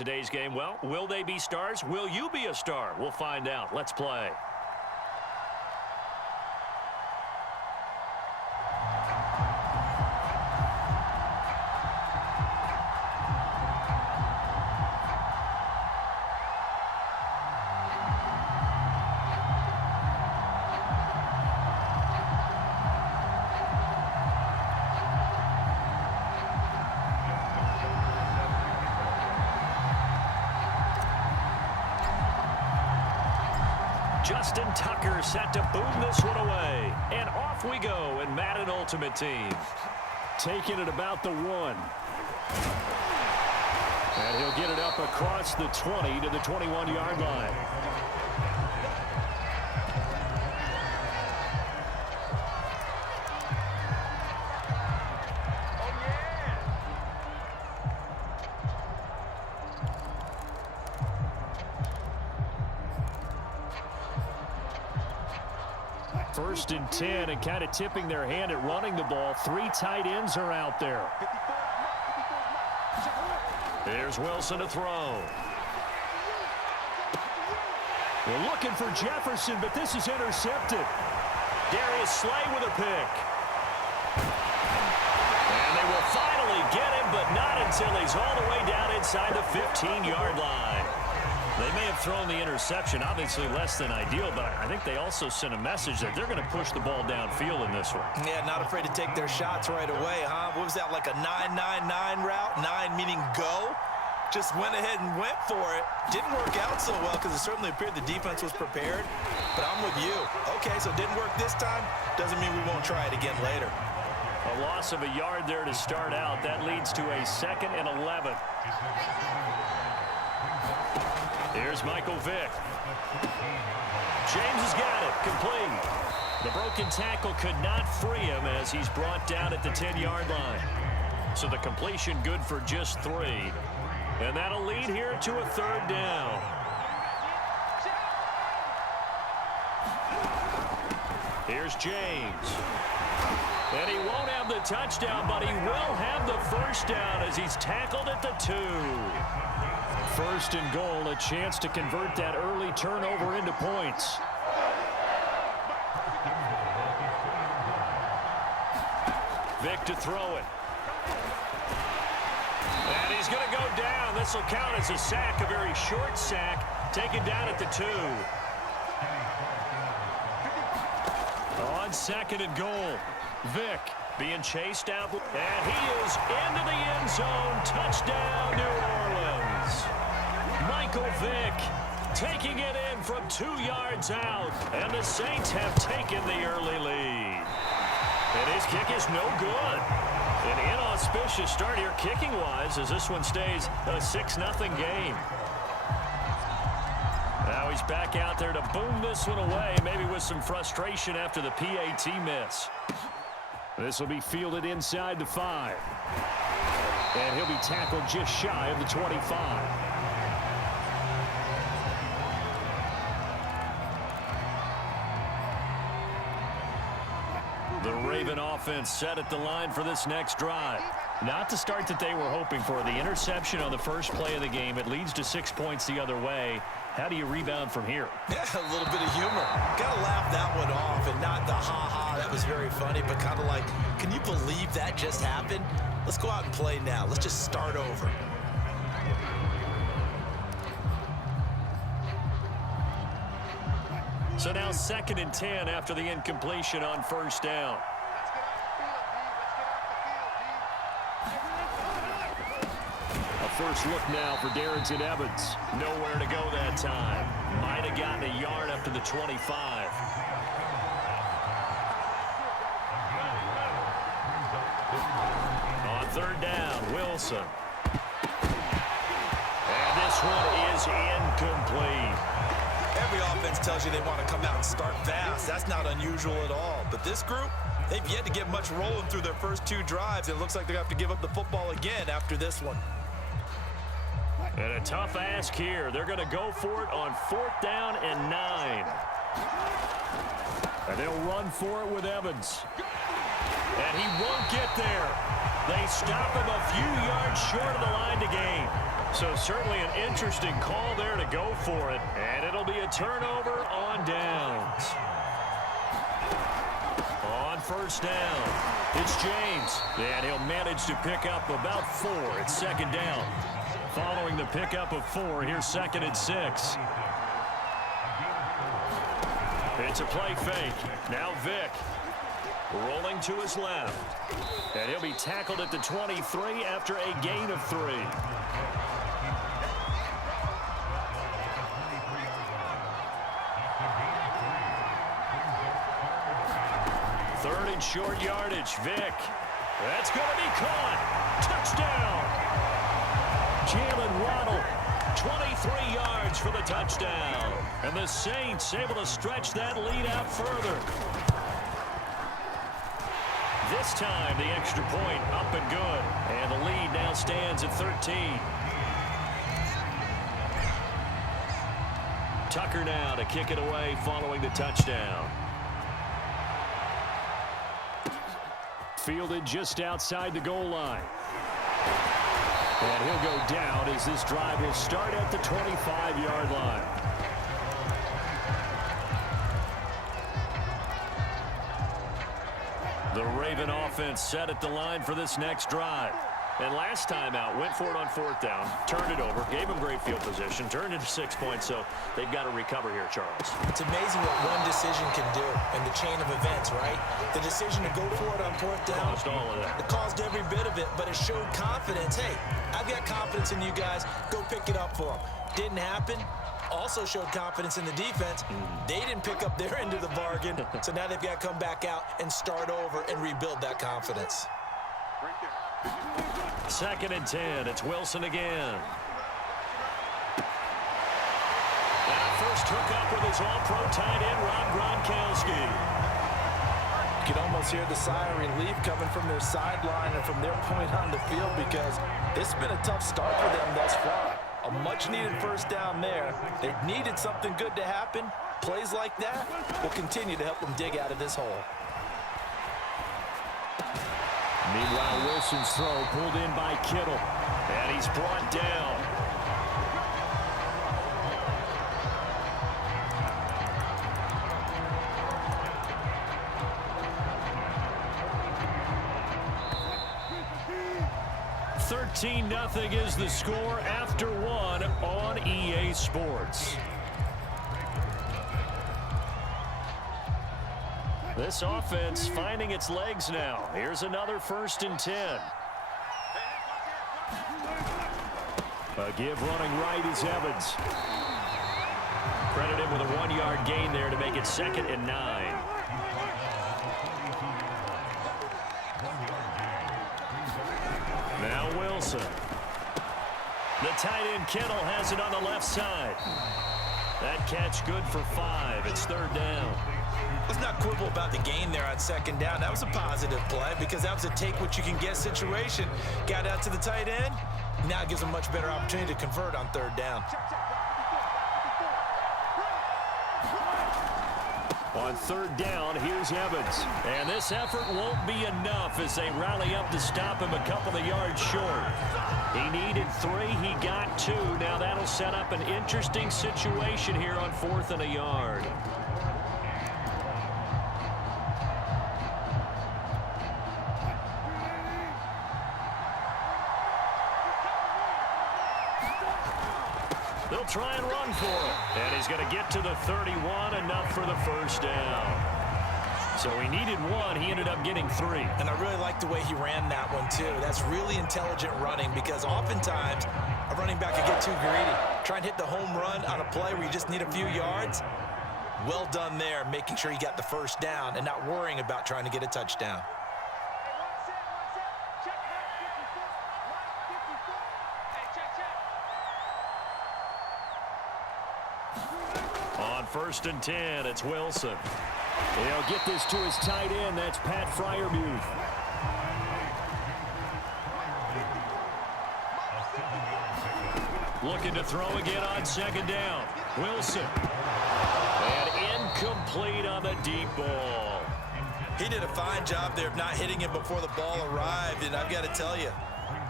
today's game. Well, will they be stars? Will you be a star? We'll find out. Let's play. Justin Tucker set to boom this one away. And off we go in Madden Ultimate Team. Taking it about the 1. And he'll get it up across the 20 to the 21-yard line. First and 10, and kind of tipping their hand at running the ball. 3 tight ends are out there. Here's Wilson to throw. We're looking for Jefferson, but this is intercepted. Darius Slay with a pick. And they will finally get him, but not until he's all the way down inside the 15-yard line. They may have thrown the interception, obviously less than ideal, but I think they also sent a message that they're going to push the ball downfield in this one. Yeah, not afraid to take their shots right away, huh? What was that, like a 9-9-9 route? 9 meaning go? Just went ahead and went for it. Didn't work out so well because it certainly appeared the defense was prepared. But I'm with you. Okay, so it didn't work this time. Doesn't mean we won't try it again later. A loss of a yard there to start out. That leads to a 2nd and 11. Here's Michael Vick. James has got it. Complete. The broken tackle could not free him as he's brought down at the 10-yard line. So the completion good for just 3. And that'll lead here to a 3rd down. Here's James. And he won't have the touchdown, but he will have the 1st down as he's tackled at the 2. 1st and goal, a chance to convert that early turnover into points. Vick to throw it. And he's going to go down. This will count as a sack, a very short sack, taken down at the 2. On 2nd and goal, Vick being chased out. And he is into the end zone. Touchdown, New Orleans. Michael Vick taking it in from 2 yards out. And the Saints have taken the early lead. And his kick is no good. An inauspicious start here kicking-wise as this one stays a 6-0 game. Now he's back out there to boom this one away, maybe with some frustration after the PAT miss. This will be fielded inside the 5. And he'll be tackled just shy of the 25. The Raven offense set at the line for this next drive. Not the start that they were hoping for. The interception on the first play of the game. It leads to 6 points the other way. How do you rebound from here? Yeah, a little bit of humor. Got to laugh that one off, and not the ha-ha, that was very funny, but kind of like, can you believe that just happened? Let's go out and play now. Let's just start over. So now 2nd and 10 after the incompletion on 1st down. A first look now for Darrington Evans. Nowhere to go that time. Might have gotten a yard up to the 25. On 3rd down, Wilson. And this one is incomplete. Every offense tells you they want to come out and start fast. That's not unusual at all. But this group, they've yet to get much rolling through their first 2 drives. It looks like they're going to have to give up the football again after this one. And a tough ask here. They're going to go for it on 4th down and 9. And they'll run for it with Evans. And he won't get there. They stop him a few yards short of the line to gain. So certainly an interesting call there to go for it. And it'll be a turnover on downs. On first down, it's James. And he'll manage to pick up about 4. It's second down. Following the pickup of 4, here's 2nd and 6. It's a play fake. Now Vick rolling to his left. And he'll be tackled at the 23 after a gain of 3. Third and short yardage. Vick. That's going to be caught. Touchdown. Jalen Waddle. 23 yards for the touchdown. And the Saints able to stretch that lead out further. This time, the extra point up and good. And the lead now stands at 13. Tucker now to kick it away following the touchdown. Fielded just outside the goal line. And he'll go down as this drive will start at the 25-yard line. The Raven offense set at the line for this next drive. And last time out, went for it on 4th down, turned it over, gave them great field position, turned it to 6 points, so they've got to recover here, Charles. It's amazing what one decision can do in the chain of events, right? The decision to go for it on 4th down. Caused all of that. It caused every bit of it, but it showed confidence. Hey, I've got confidence in you guys. Go pick it up for them. Didn't happen. Also showed confidence in the defense. They didn't pick up their end of the bargain, so now they've got to come back out and start over and rebuild that confidence. 2nd and 10. It's Wilson again. And a first hookup with his all-pro tight end, Rob Gronkowski. You can almost hear the sigh of relief coming from their sideline and from their point on the field because this has been a tough start for them thus far. A much-needed first down there. They needed something good to happen. Plays like that will continue to help them dig out of this hole. Meanwhile, Wilson's throw pulled in by Kittle. And he's brought down. $13-0 is the score after 1 on EA Sports. This offense finding its legs now. Here's another 1st and 10. A give running right is Evans. Credit him with a 1-yard gain there to make it 2nd and 9. Now Wilson. The tight end Kittle has it on the left side. That catch good for 5. It's 3rd down. Let's not quibble about the gain there on 2nd down. That was a positive play because that was a take-what-you-can-get situation. Got out to the tight end. Now it gives them a much better opportunity to convert on 3rd down. On 3rd down, here's Evans. And this effort won't be enough as they rally up to stop him a couple of yards short. He needed 3. He got 2. Now that'll set up an interesting situation here on 4th and a yard. They'll try and run for it. And he's going to get to the 31, enough for the 1st down. So he needed 1. He ended up getting 3. And I really like the way he ran that one, too. That's really intelligent running because oftentimes a running back can get too greedy. Try and hit the home run on a play where you just need a few yards. Well done there, making sure he got the 1st down and not worrying about trying to get a touchdown. On 1st and 10, it's Wilson. He'll get this to his tight end. That's Pat Freiermuth. Looking to throw again on 2nd down. Wilson. And incomplete on the deep ball. He did a fine job there of not hitting him before the ball arrived, and I've got to tell you,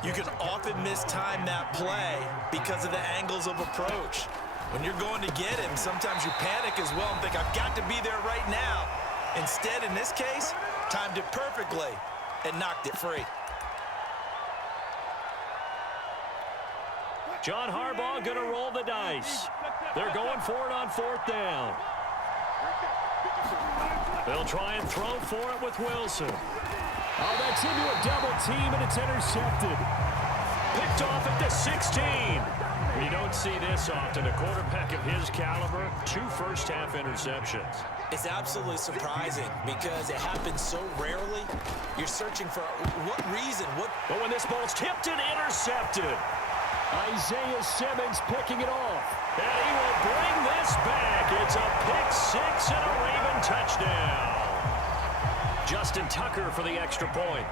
You can often mistime that play because of the angles of approach. When you're going to get him, sometimes you panic as well and think, I've got to be there right now. Instead, in this case, timed it perfectly and knocked it free. John Harbaugh going to roll the dice. They're going for it on 4th down. They'll try and throw for it with Wilson. Oh, that's into a double team, and it's intercepted. Picked off at the 16. You don't see this often. A quarterback of his caliber, 2 first-half interceptions. It's absolutely surprising because it happens so rarely. You're searching for what reason, But when this ball's tipped and intercepted. Isaiah Simmons picking it off. And he will bring this back. It's a pick-6 and a Raven touchdown. Justin Tucker for the extra point.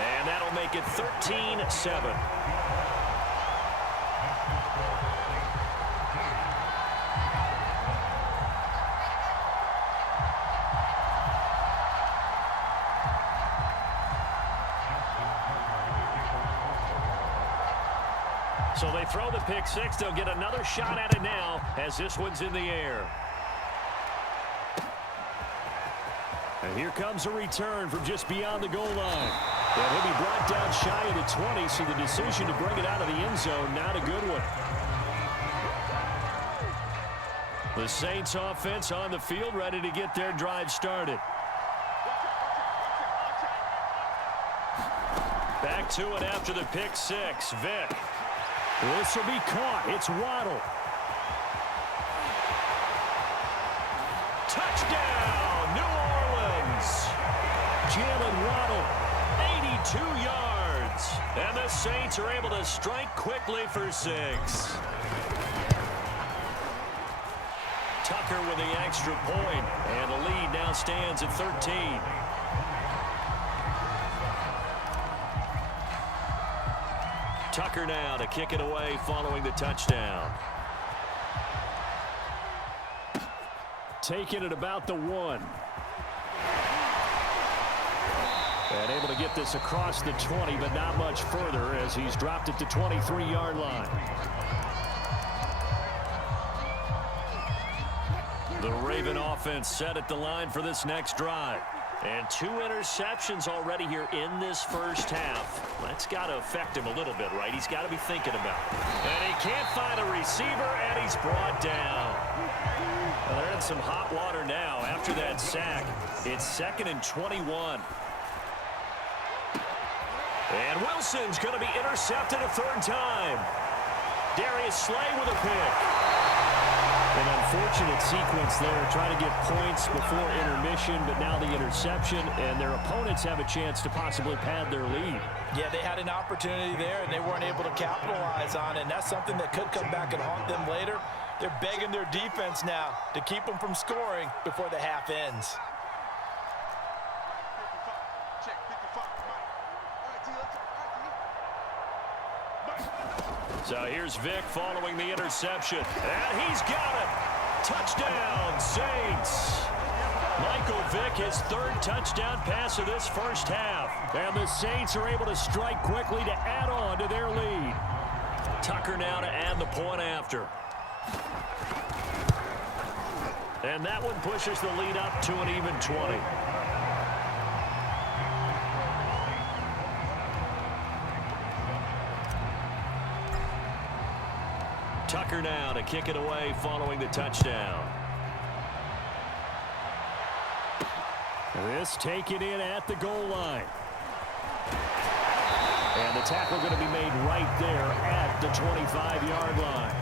And that'll make it 13-7. So they throw the pick-6. They'll get another shot at it now as this one's in the air. And here comes a return from just beyond the goal line. And he'll be brought down shy of the 20, so the decision to bring it out of the end zone, not a good one. The Saints offense on the field, ready to get their drive started. Back to it after the pick-6. Vick. This will be caught. It's Waddle. Touchdown, New Orleans. Jalen Waddle. 82 yards. And the Saints are able to strike quickly for 6. Tucker with the extra point, and the lead now stands at 13. Tucker now to kick it away following the touchdown. Taking it about the 1. And able to get this across the 20, but not much further as he's dropped it to 23-yard line. The Raven offense set at the line for this next drive. And 2 interceptions already here in this first half. That's got to affect him a little bit, right? He's got to be thinking about it. And he can't find a receiver, and he's brought down. Well, they're in some hot water now after that sack. It's 2nd and 21. And Wilson's going to be intercepted a 3rd time. Darius Slay with a pick. An unfortunate sequence there, trying to get points before intermission, but now the interception, and their opponents have a chance to possibly pad their lead. Yeah, they had an opportunity there, and they weren't able to capitalize on it, and that's something that could come back and haunt them later. They're begging their defense now to keep them from scoring before the half ends. So here's Vick following the interception. And he's got it. Touchdown, Saints. Michael Vick, his 3rd touchdown pass of this first half. And the Saints are able to strike quickly to add on to their lead. Tucker now to add the point after. And that one pushes the lead up to an even 20. Tucker now to kick it away following the touchdown. This taken in at the goal line. And the tackle going to be made right there at the 25-yard line.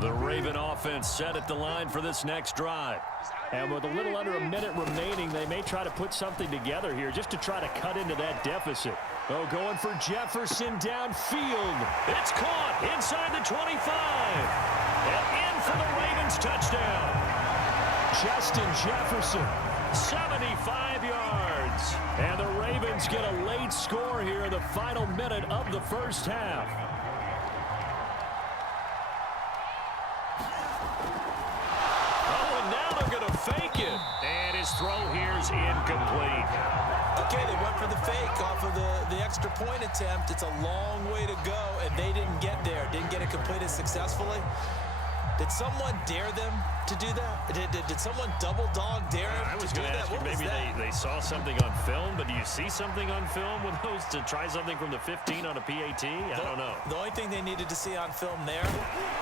The Raven offense set at the line for this next drive. And with a little under a minute remaining, they may try to put something together here just to try to cut into that deficit. Oh, going for Jefferson downfield. It's caught inside the 25. And in for the Ravens touchdown. Justin Jefferson 75 yards. And the Ravens get a late score here in the final minute of the first half. Oh, and now they're going to fake it. And his throw here is incomplete. Okay, they went for the fake off of the extra point attempt. It's a long way to go, and they didn't get there. Didn't get it completed successfully. Did someone dare them to do that? Did someone double dog dare them I was to do going to that? ask you, What was maybe that? they saw something on film, but do you see something on film with those to try something from the 15 on a PAT? I don't know. The only thing they needed to see on film there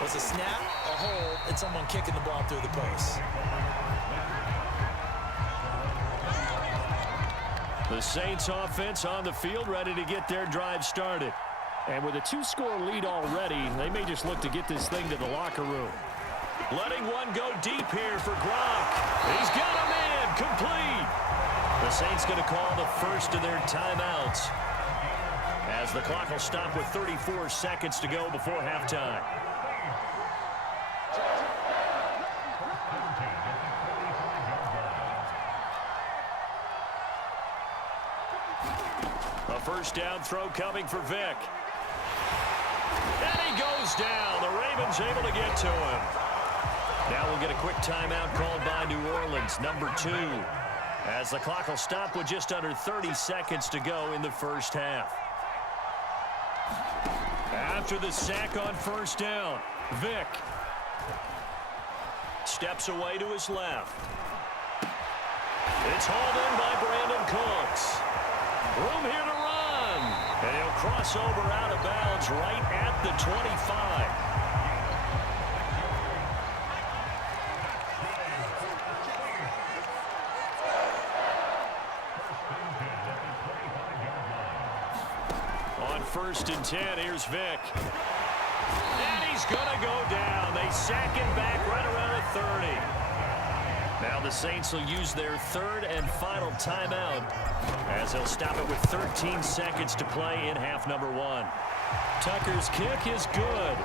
was a snap, a hold, and someone kicking the ball through the post. The Saints offense on the field, ready to get their drive started. And with a 2-score lead already, they may just look to get this thing to the locker room. Letting one go deep here for Gronk. He's got a man complete. The Saints going to call the first of their timeouts, as the clock will stop with 34 seconds to go before halftime. A first down throw coming for Vick. And he goes down. The Ravens able to get to him. Now we'll get a quick timeout called by New Orleans, number 2, as the clock will stop with just under 30 seconds to go in the first half. After the sack on first down, Vick steps away to his left. It's hauled in by Brandon Cooks. Room here to run. And he'll cross over out of bounds right at the 25. On 1st and 10, here's Vick. And he's going to go down. They sack him back right around the 30. Now the Saints will use their third and final timeout, as they'll stop it with 13 seconds to play in half number 1. Tucker's kick is good,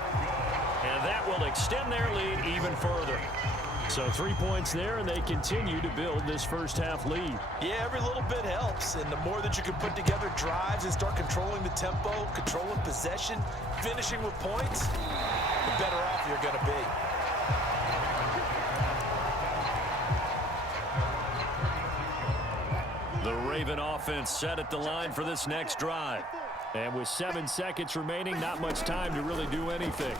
and that will extend their lead even further. So 3 points there, and they continue to build this first half lead. Yeah, every little bit helps, and the more that you can put together drives and start controlling the tempo, controlling possession, finishing with points, the better off you're going to be. The Raven offense set at the line for this next drive. And with 7 seconds remaining, not much time to really do anything.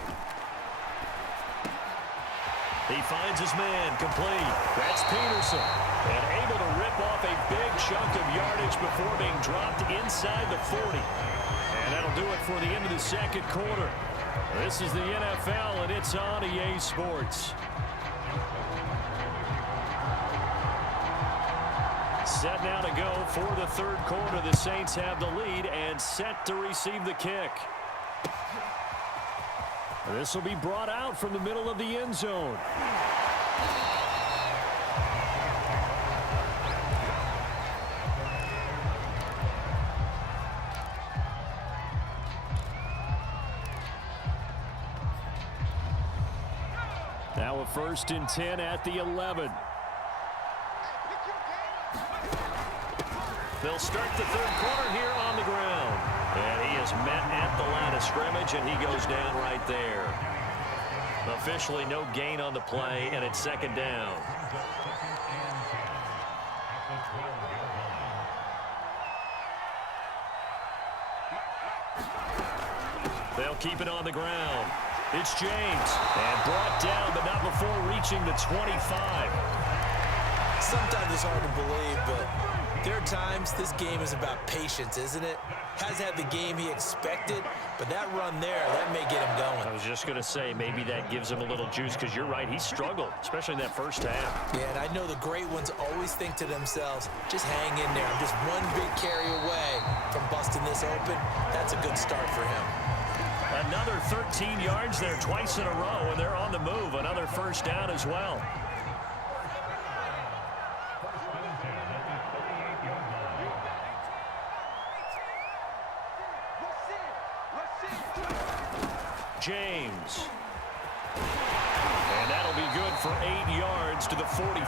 He finds his man complete. That's Peterson. And able to rip off a big chunk of yardage before being dropped inside the 40. And that'll do it for the end of the second quarter. This is the NFL, and it's on EA Sports. Set now to go for the third quarter. The Saints have the lead and set to receive the kick. This will be brought out from the middle of the end zone. Now a 1st and 10 at the 11. They'll start the third quarter here on the ground. And he is met at the line of scrimmage, and he goes down right there. Officially no gain on the play, and it's 2nd down. They'll keep it on the ground. It's James, and brought down, but not before reaching the 25. Sometimes it's hard to believe, but there are times this game is about patience, isn't it? Hasn't had the game he expected, but that run there, that may get him going. I was just going to say, maybe that gives him a little juice, because you're right, he struggled, especially in that first half. Yeah, and I know the great ones always think to themselves, just hang in there. I'm just one big carry away from busting this open. That's a good start for him. Another 13 yards there twice in a row, and they're on the move. Another first down as well. James. And that'll be good for 8 yards to the 45.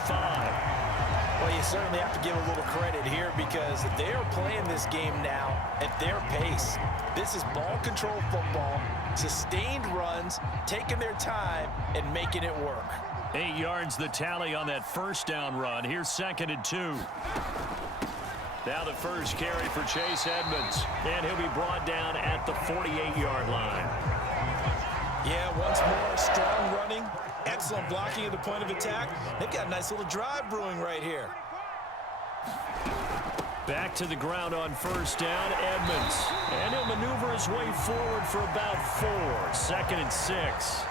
Well, you certainly have to give a little credit here because they are playing this game now at their pace. This is ball control football, sustained runs, taking their time, and making it work. 8 yards the tally on that first down run. Here's 2nd and 2. Now the first carry for Chase Edmonds. And he'll be brought down at the 48-yard line. Yeah, once more, strong running, excellent blocking at the point of attack. They've got a nice little drive brewing right here. Back to the ground on first down, Edmonds. And he'll maneuver his way forward for about 4. 2nd and 6.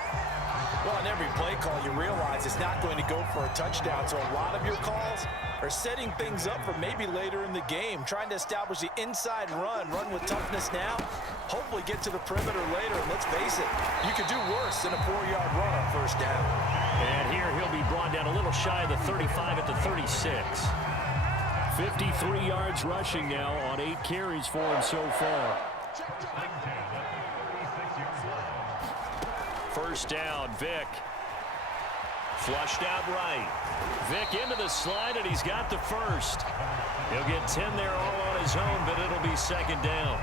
Well, on every play call, you realize it's not going to go for a touchdown. So a lot of your calls are setting things up for maybe later in the game, trying to establish the inside run with toughness now, hopefully get to the perimeter later. And let's face it, you could do worse than a 4-yard run on first down. And here he'll be brought down a little shy of the 35 at the 36. 53 yards rushing now on 8 carries for him so far. First down, Vick. Flushed out right. Vick into the slide, and he's got the first. He'll get 10 there all on his own, but it'll be 2nd down.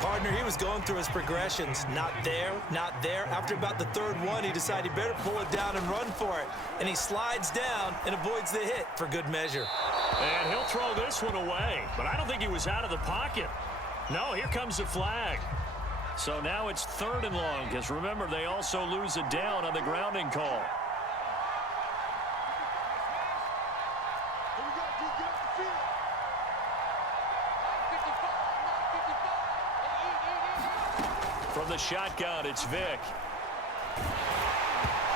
Partner, he was going through his progressions. Not there, not there. After about the 3rd one, he decided he better pull it down and run for it. And he slides down and avoids the hit for good measure. And he'll throw this one away, but I don't think he was out of the pocket. No, here comes the flag. So now it's 3rd and long, because remember, they also lose it down on the grounding call. From the shotgun, it's Vick.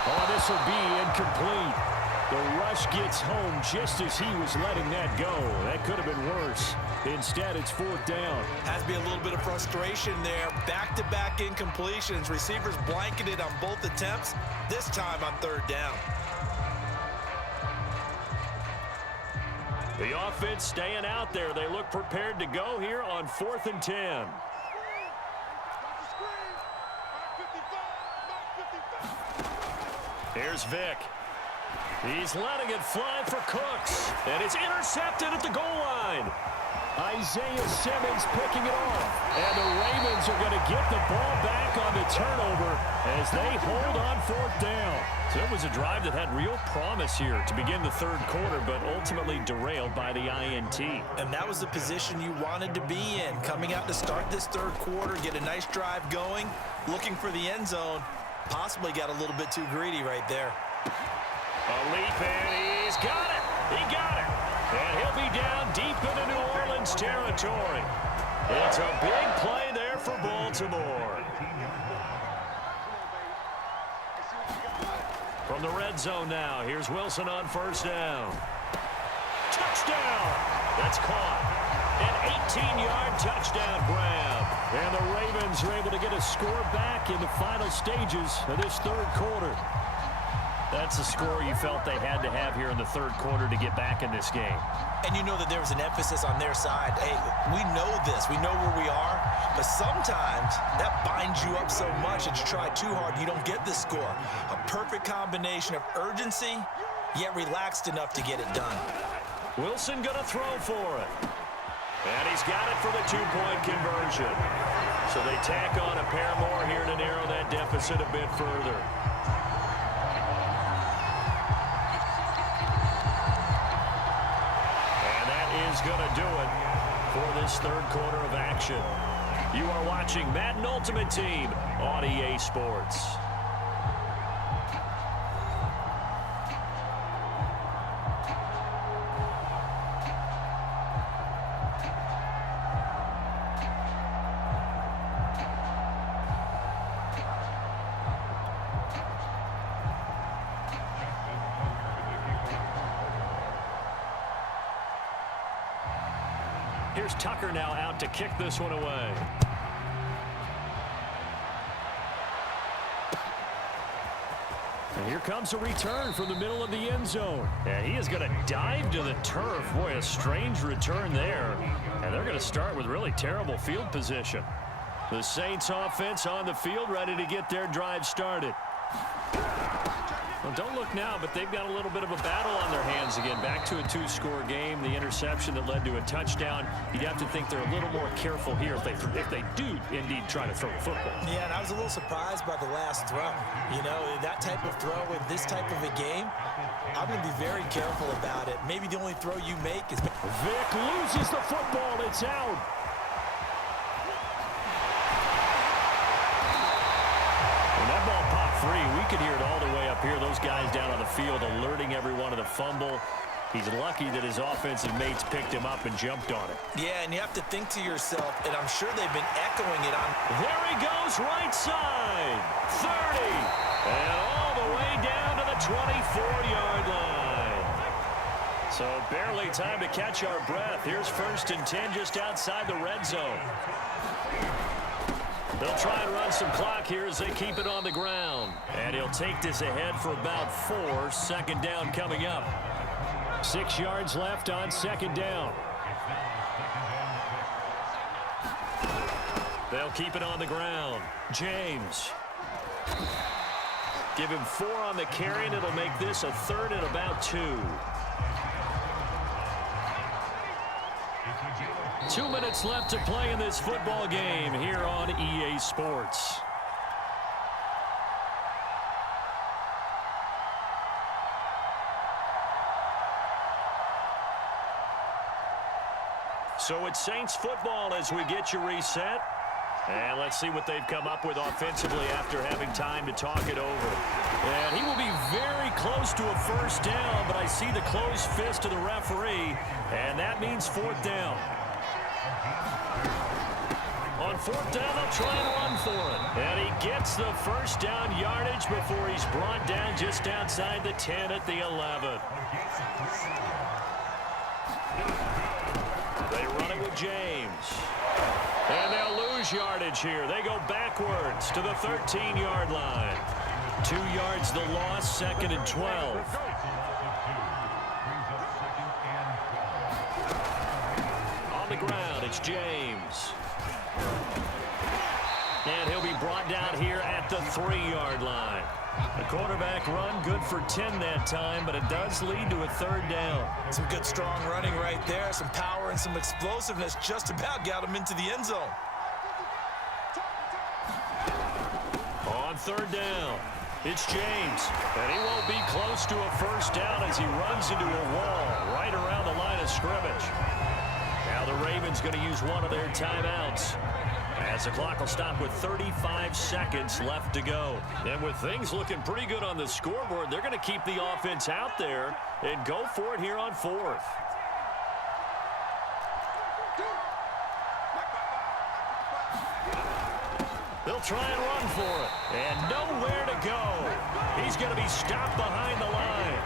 Oh, this will be incomplete. The rush gets home just as he was letting that go. That could have been worse. Instead, it's 4th down. Has to be a little bit of frustration there. Back-to-back incompletions. Receivers blanketed on both attempts, this time on 3rd down. The offense staying out there. They look prepared to go here on 4th and 10. Here's Vick. He's letting it fly for Cooks. And it's intercepted at the goal line. Isaiah Simmons picking it off. And the Ravens are going to get the ball back on the turnover as they hold on 4th down. So it was a drive that had real promise here to begin the 3rd quarter, but ultimately derailed by the INT. And that was the position you wanted to be in. Coming out to start this 3rd quarter, get a nice drive going, looking for the end zone. Possibly got a little bit too greedy right there. A leap, and he's got it. He got it. And he'll be down deep into New Orleans territory. It's a big play there for Baltimore. From the red zone now, here's Wilson on first down. Touchdown. That's caught. An 18-yard touchdown grab. And the Ravens are able to get a score back in the final stages of this 3rd quarter. That's a score you felt they had to have here in the 3rd quarter to get back in this game. And you know that there was an emphasis on their side. Hey, we know this. We know where we are. But sometimes that binds you up so much that you try too hard, you don't get the score. A perfect combination of urgency, yet relaxed enough to get it done. Wilson going to throw for it. And he's got it for the 2-point conversion. So they tack on a pair more here to narrow that deficit a bit further. Is going to do it for this 3rd quarter of action. You are watching Madden Ultimate Team on EA Sports. Here's Tucker now out to kick this one away. And here comes a return from the middle of the end zone. And he is going to dive to the turf. Boy, a strange return there. And they're going to start with really terrible field position. The Saints offense on the field ready to get their drive started. Well, don't look now, but they've got a little bit of a battle on their hands again. Back to a two-score game. The interception that led to a touchdown. You'd have to think they're a little more careful here if they do indeed try to throw the football. Yeah, and I was a little surprised by the last throw. You know, that type of throw with this type of a game, I'm going to be very careful about it. Maybe the only throw you make is... Vic loses the football. It's out. When that ball popped free, we could hear it all the way up here. Those guys down on the field alerting everyone of the fumble. He's lucky that his offensive mates picked him up and jumped on it. Yeah, and you have to think to yourself, and I'm sure they've been echoing it on... There he goes, right side. 30. And all the way down to the 24-yard line. So barely time to catch our breath. Here's 1st and 10 just outside the red zone. They'll try and run some clock here as they keep it on the ground. And he'll take this ahead for about 4. 2nd down coming up. 6 yards left on 2nd down. They'll keep it on the ground. James. Give him 4 on the carry, and it'll make this a 3rd and about 2. 2 minutes left to play in this football game here on EA Sports. So it's Saints football as we get you reset. And let's see what they've come up with offensively after having time to talk it over. And he will be very close to a 1st down, but I see the closed fist of the referee, and that means 4th down. On 4th down, they'll try and run for it. And he gets the 1st down yardage before he's brought down just outside the 10 at the 11. They run it with James. And they'll lose yardage here. They go backwards to the 13-yard line. 2 yards the loss, 2nd and 12. On the ground, it's James. And he'll be brought down here at the 3-yard line. The quarterback run good for 10 that time, but it does lead to a 3rd down. Some good, strong running right there. Some power and some explosiveness just about got him into the end zone. On 3rd down, it's James. And he won't be close to a 1st down as he runs into a wall right around the line of scrimmage. Now the Ravens going to use one of their timeouts, as the clock will stop with 35 seconds left to go. And with things looking pretty good on the scoreboard, they're going to keep the offense out there and go for it here on 4th. They'll try and run for it. And nowhere to go. He's going to be stopped behind the line.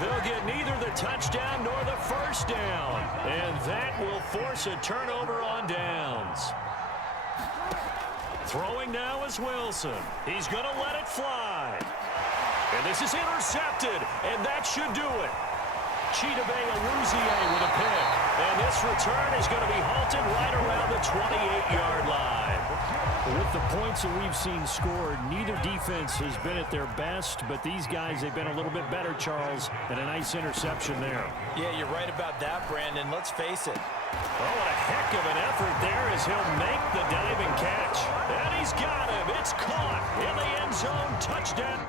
They'll get neither the touchdown nor the 1st down. And that will force a turnover on downs. Throwing now is Wilson. He's going to let it fly. And this is intercepted, and that should do it. Chidobe Awuzie with a pick. And this return is going to be halted right around the 28-yard line. With the points that we've seen scored, neither defense has been at their best, but these guys, they've been a little bit better, Charles, and a nice interception there. Yeah, you're right about that, Brandon. Let's face it. Oh, what a heck of an effort there as he'll make the diving catch. And he's got him. It's caught in the end zone. Touchdown.